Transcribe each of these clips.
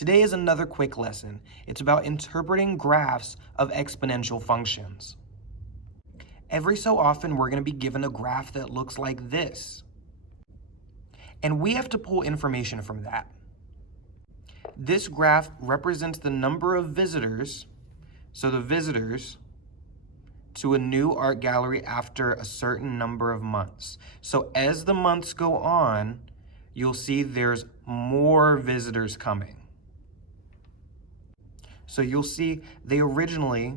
Today is another quick lesson. It's about interpreting graphs of exponential functions. Every so often, we're going to be given a graph that looks like this. And we have to pull information from that. This graph represents the number of visitors, so the visitors, to a new art gallery after a certain number of months. So as the months go on, you'll see there's more visitors coming. So you'll see they originally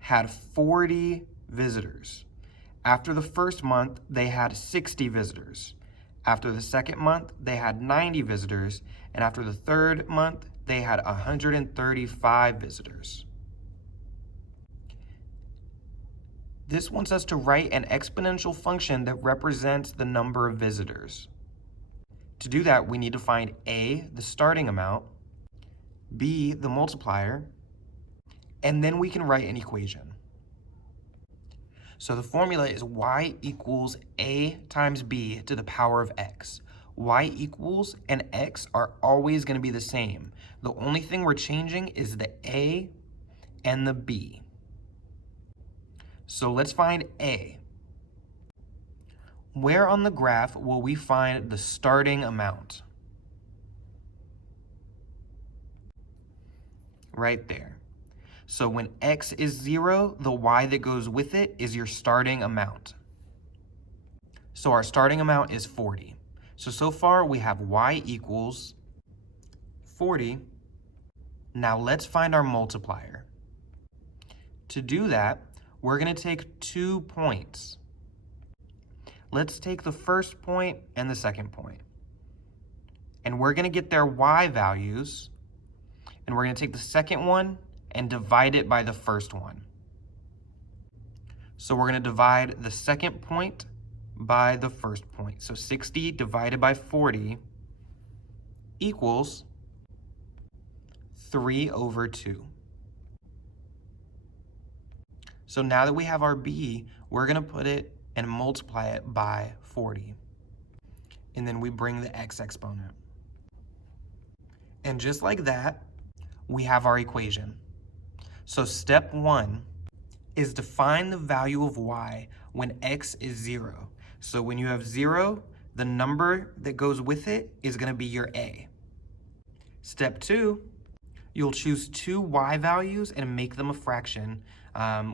had 40 visitors. After the first month, they had 60 visitors. After the second month, they had 90 visitors. And after the third month, they had 135 visitors. This wants us to write an exponential function that represents the number of visitors. To do that, we need to find A, the starting amount, B, the multiplier, and then we can write an equation. So the formula is y equals A times B to the power of x. Y equals and x are always going to be the same. The only thing we're changing is the A and the B. So let's find A. Where on the graph will we find the starting amount? Right there. So when x is 0, the y that goes with it is your starting amount. So our starting amount is 40. So far we have y equals 40. Now let's find our multiplier. To do that, we're going to take 2 points. Let's take the first point and the second point. And we're going to get their y values. And we're going to take the second one and divide it by the first one. So we're going to divide the second point by the first point. So 60 divided by 40 equals 3/2. So now that we have our b, we're going to put it and multiply it by 40. And then we bring the x exponent. And just like that, we have our equation. So step 1 is to find the value of y when x is 0. So when you have 0, the number that goes with it is going to be your a. Step 2, you'll choose 2 y values and make them a fraction,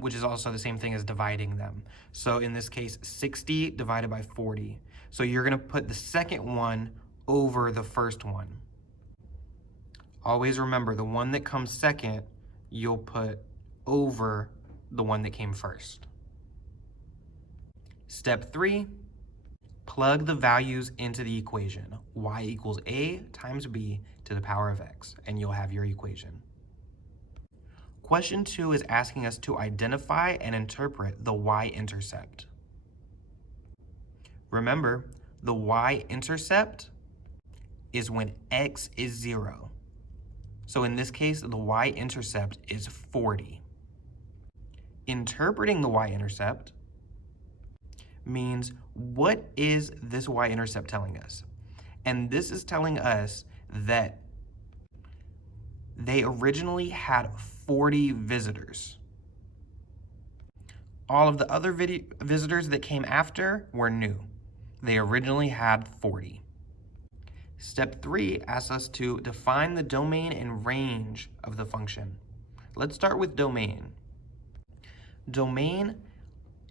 which is also the same thing as dividing them. So in this case, 60 divided by 40. So you're going to put the second one over the first one. Always remember, the one that comes second, you'll put over the one that came first. Step 3, plug the values into the equation. Y equals A times B to the power of x, and you'll have your equation. Question 2 is asking us to identify and interpret the y-intercept. Remember, the y-intercept is when x is 0. So in this case, the y-intercept is 40. Interpreting the y-intercept means, what is this y-intercept telling us? And this is telling us that they originally had 40 visitors. All of the other visitors that came after were new. They originally had 40. Step 3 asks us to define the domain and range of the function. Let's start with domain. Domain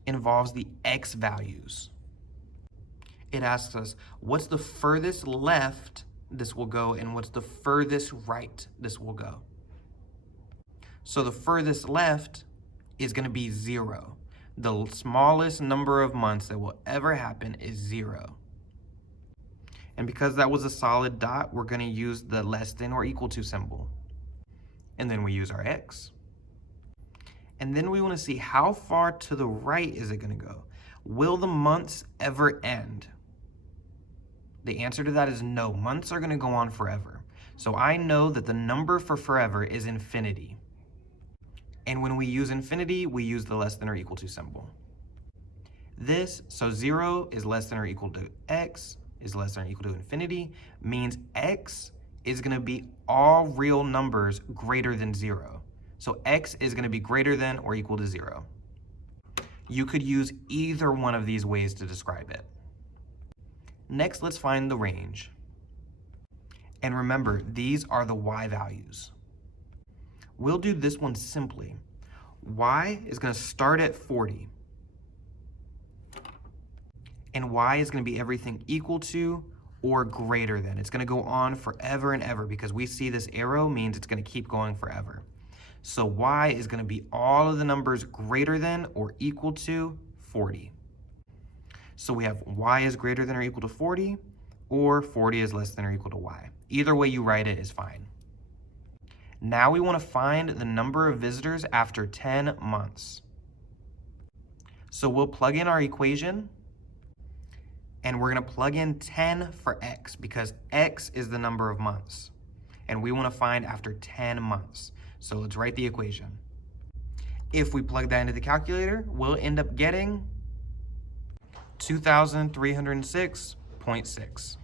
involves the x values. It asks us, what's the furthest left this will go and what's the furthest right this will go? So the furthest left is going to be 0. The smallest number of months that will ever happen is 0. And because that was a solid dot, we're going to use the less than or equal to symbol. And then we use our x. And then we want to see how far to the right is it going to go. Will the months ever end? The answer to that is no. Months are going to go on forever. So I know that the number for forever is infinity. And when we use infinity, we use the less than or equal to symbol. So 0 is less than or equal to x, is less than or equal to infinity, means x is going to be all real numbers greater than 0. So x is going to be greater than or equal to 0. You could use either one of these ways to describe it. Next, let's find the range. And remember, these are the y values. We'll do this one simply. Y is going to start at 40. And y is going to be everything equal to or greater than. It's going to go on forever and ever because we see this arrow means it's going to keep going forever. So y is going to be all of the numbers greater than or equal to 40. So we have y is greater than or equal to 40, or 40 is less than or equal to y. Either way you write it is fine. Now we want to find the number of visitors after 10 months. So we'll plug in our equation, and we're going to plug in 10 for x because x is the number of months. And we want to find after 10 months. So let's write the equation. If we plug that into the calculator, we'll end up getting 2,306.6.